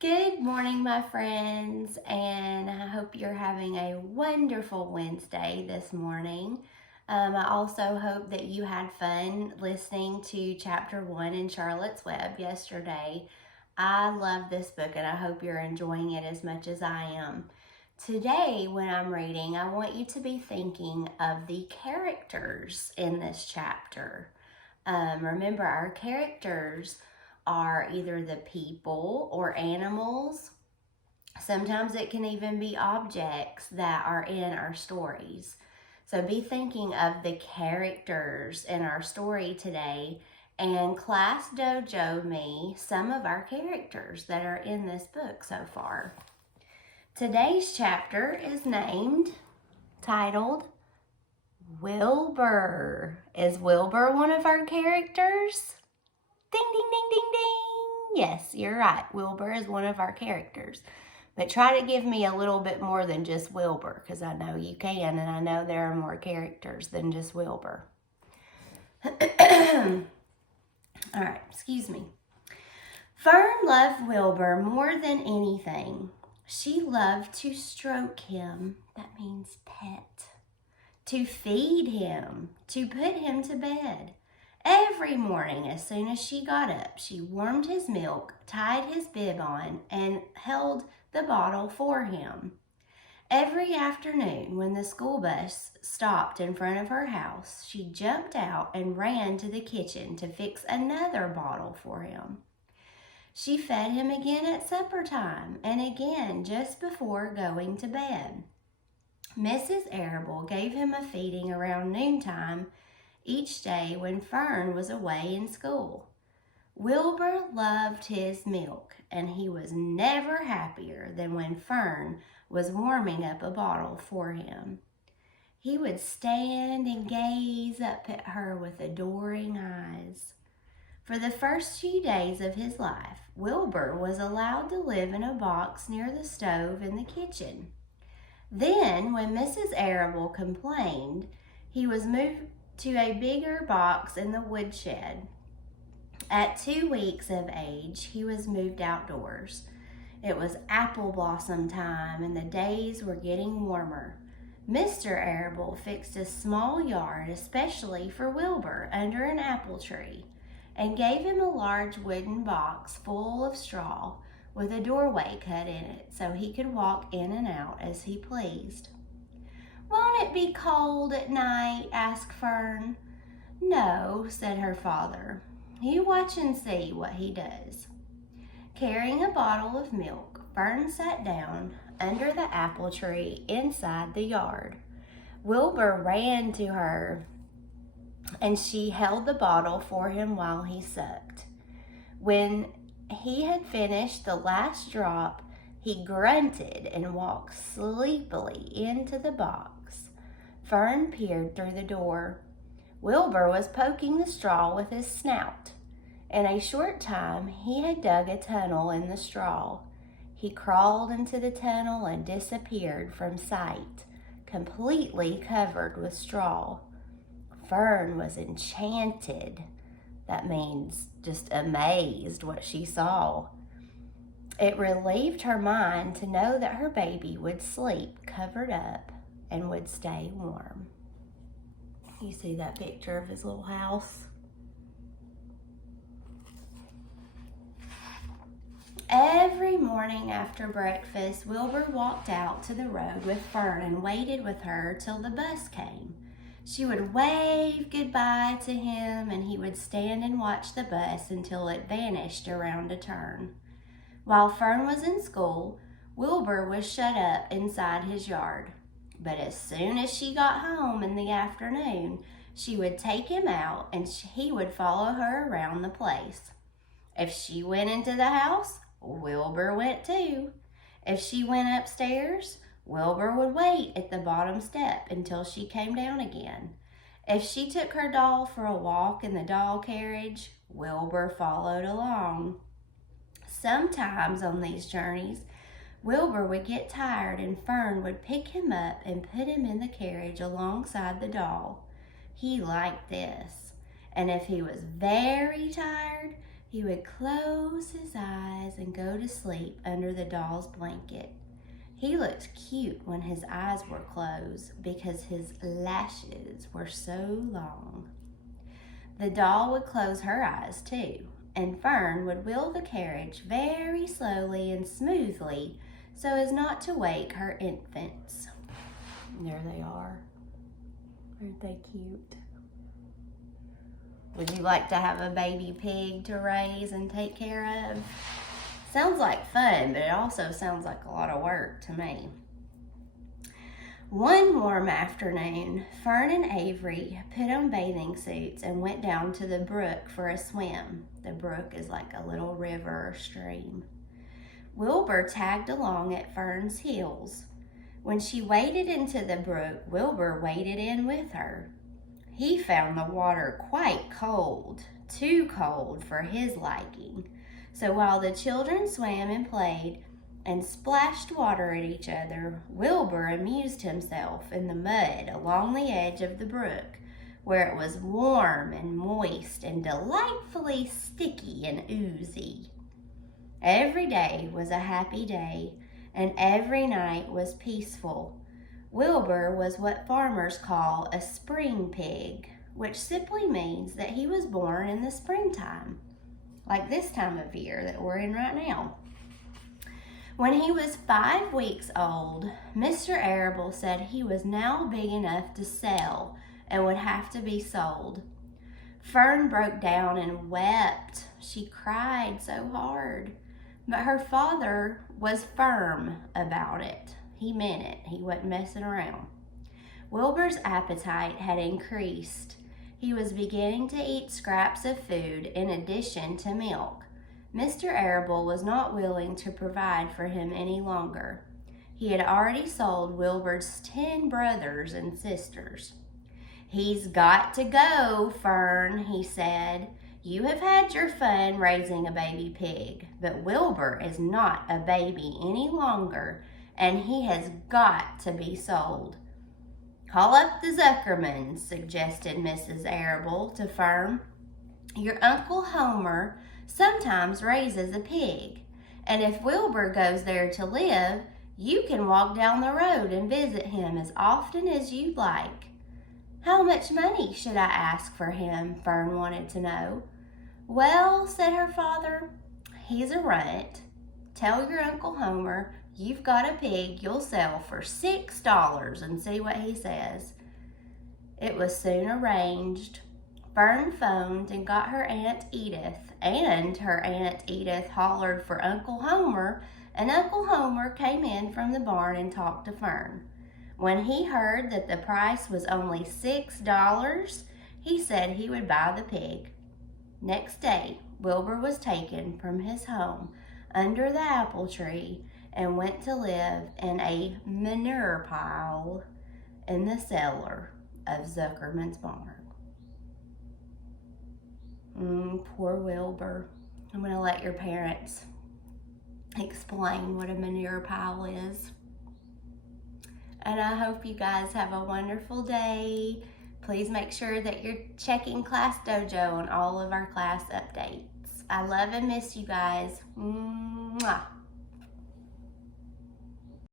Good morning, my friends, and I hope you're having a wonderful Wednesday this morning. I also hope that you had fun listening to chapter 1 in Charlotte's Web yesterday. I love this book and I hope you're enjoying it as much as I am. Today, when I'm reading, I want you to be thinking of the characters in this chapter. Remember, our characters are either the people or animals. Sometimes it can even be objects that are in our stories. So be thinking of the characters in our story today and Class Dojo me some of our characters that are in this book so far. Today's chapter is titled Wilbur. Is Wilbur one of our characters? Ding, ding, ding, ding, ding. Yes, you're right. Wilbur is one of our characters. But try to give me a little bit more than just Wilbur, because I know you can, and I know there are more characters than just Wilbur. All right, excuse me. Fern loved Wilbur more than anything. She loved to stroke him. That means pet. To feed him. To put him to bed. Every morning, as soon as she got up, she warmed his milk, tied his bib on, and held the bottle for him. Every afternoon, when the school bus stopped in front of her house, she jumped out and ran to the kitchen to fix another bottle for him. She fed him again at supper time and again just before going to bed. Mrs. Arable gave him a feeding around noontime each day when Fern was away in school. Wilbur loved his milk, and he was never happier than when Fern was warming up a bottle for him. He would stand and gaze up at her with adoring eyes. For the first few days of his life, Wilbur was allowed to live in a box near the stove in the kitchen. Then, when Mrs. Arable complained, he was moved to a bigger box in the woodshed. At 2 weeks of age, he was moved outdoors. It was apple blossom time and the days were getting warmer. Mr. Arable fixed a small yard especially for Wilbur under an apple tree and gave him a large wooden box full of straw with a doorway cut in it so he could walk in and out as he pleased. "Won't it be cold at night?" asked Fern. "No," said her father. "You watch and see what he does." Carrying a bottle of milk, Fern sat down under the apple tree inside the yard. Wilbur ran to her, and she held the bottle for him while he sucked. When he had finished the last drop, he grunted and walked sleepily into the box. Fern peered through the door. Wilbur was poking the straw with his snout. In a short time, he had dug a tunnel in the straw. He crawled into the tunnel and disappeared from sight, completely covered with straw. Fern was enchanted. That means just amazed what she saw. It relieved her mind to know that her baby would sleep covered up and would stay warm. You see that picture of his little house? Every morning after breakfast, Wilbur walked out to the road with Fern and waited with her till the bus came. She would wave goodbye to him and he would stand and watch the bus until it vanished around a turn. While Fern was in school, Wilbur was shut up inside his yard. But as soon as she got home in the afternoon, she would take him out and he would follow her around the place. If she went into the house, Wilbur went too. If she went upstairs, Wilbur would wait at the bottom step until she came down again. If she took her doll for a walk in the doll carriage, Wilbur followed along. Sometimes on these journeys, Wilbur would get tired and Fern would pick him up and put him in the carriage alongside the doll. He liked this. And if he was very tired, He would close his eyes and go to sleep under the doll's blanket. He looked cute when his eyes were closed because his lashes were so long. The doll would close her eyes too, and Fern would wheel the carriage very slowly and smoothly so as not to wake her infants. There they are. Aren't they cute? Would you like to have a baby pig to raise and take care of? Sounds like fun, but it also sounds like a lot of work to me. One warm afternoon, Fern and Avery put on bathing suits and went down to the brook for a swim. The brook is like a little river or stream. Wilbur tagged along at Fern's heels. When she waded into the brook, Wilbur waded in with her. He found the water quite cold, too cold for his liking. So while the children swam and played and splashed water at each other, Wilbur amused himself in the mud along the edge of the brook, where it was warm and moist and delightfully sticky and oozy. Every day was a happy day, and every night was peaceful. Wilbur was what farmers call a spring pig, which simply means that he was born in the springtime, like this time of year that we're in right now. When he was 5 weeks old, Mr. Arable said he was now big enough to sell and would have to be sold. Fern broke down and wept. She cried so hard. But her father was firm about it. He meant it. He wasn't messing around. Wilbur's appetite had increased. He was beginning to eat scraps of food in addition to milk. Mr. Arable was not willing to provide for him any longer. He had already sold Wilbur's 10 brothers and sisters. "He's got to go, Fern," he said. "You have had your fun raising a baby pig, but Wilbur is not a baby any longer, and he has got to be sold." "Call up the Zuckermans," suggested Mrs. Arable to Fern. "Your Uncle Homer sometimes raises a pig, and if Wilbur goes there to live, you can walk down the road and visit him as often as you'd like." "How much money should I ask for him?" Fern wanted to know. "Well," said her father, "he's a runt. Tell your Uncle Homer you've got a pig you'll sell for $6 and see what he says." It was soon arranged. Fern phoned and got her Aunt Edith, and her Aunt Edith hollered for Uncle Homer, and Uncle Homer came in from the barn and talked to Fern. When he heard that the price was only $6, he said he would buy the pig. Next day, Wilbur was taken from his home under the apple tree and went to live in a manure pile in the cellar of Zuckerman's barn. Poor Wilbur. I'm going to let your parents explain what a manure pile is. And I hope you guys have a wonderful day. Please make sure that you're checking Class Dojo on all of our class updates. I love and miss you guys. Mwah.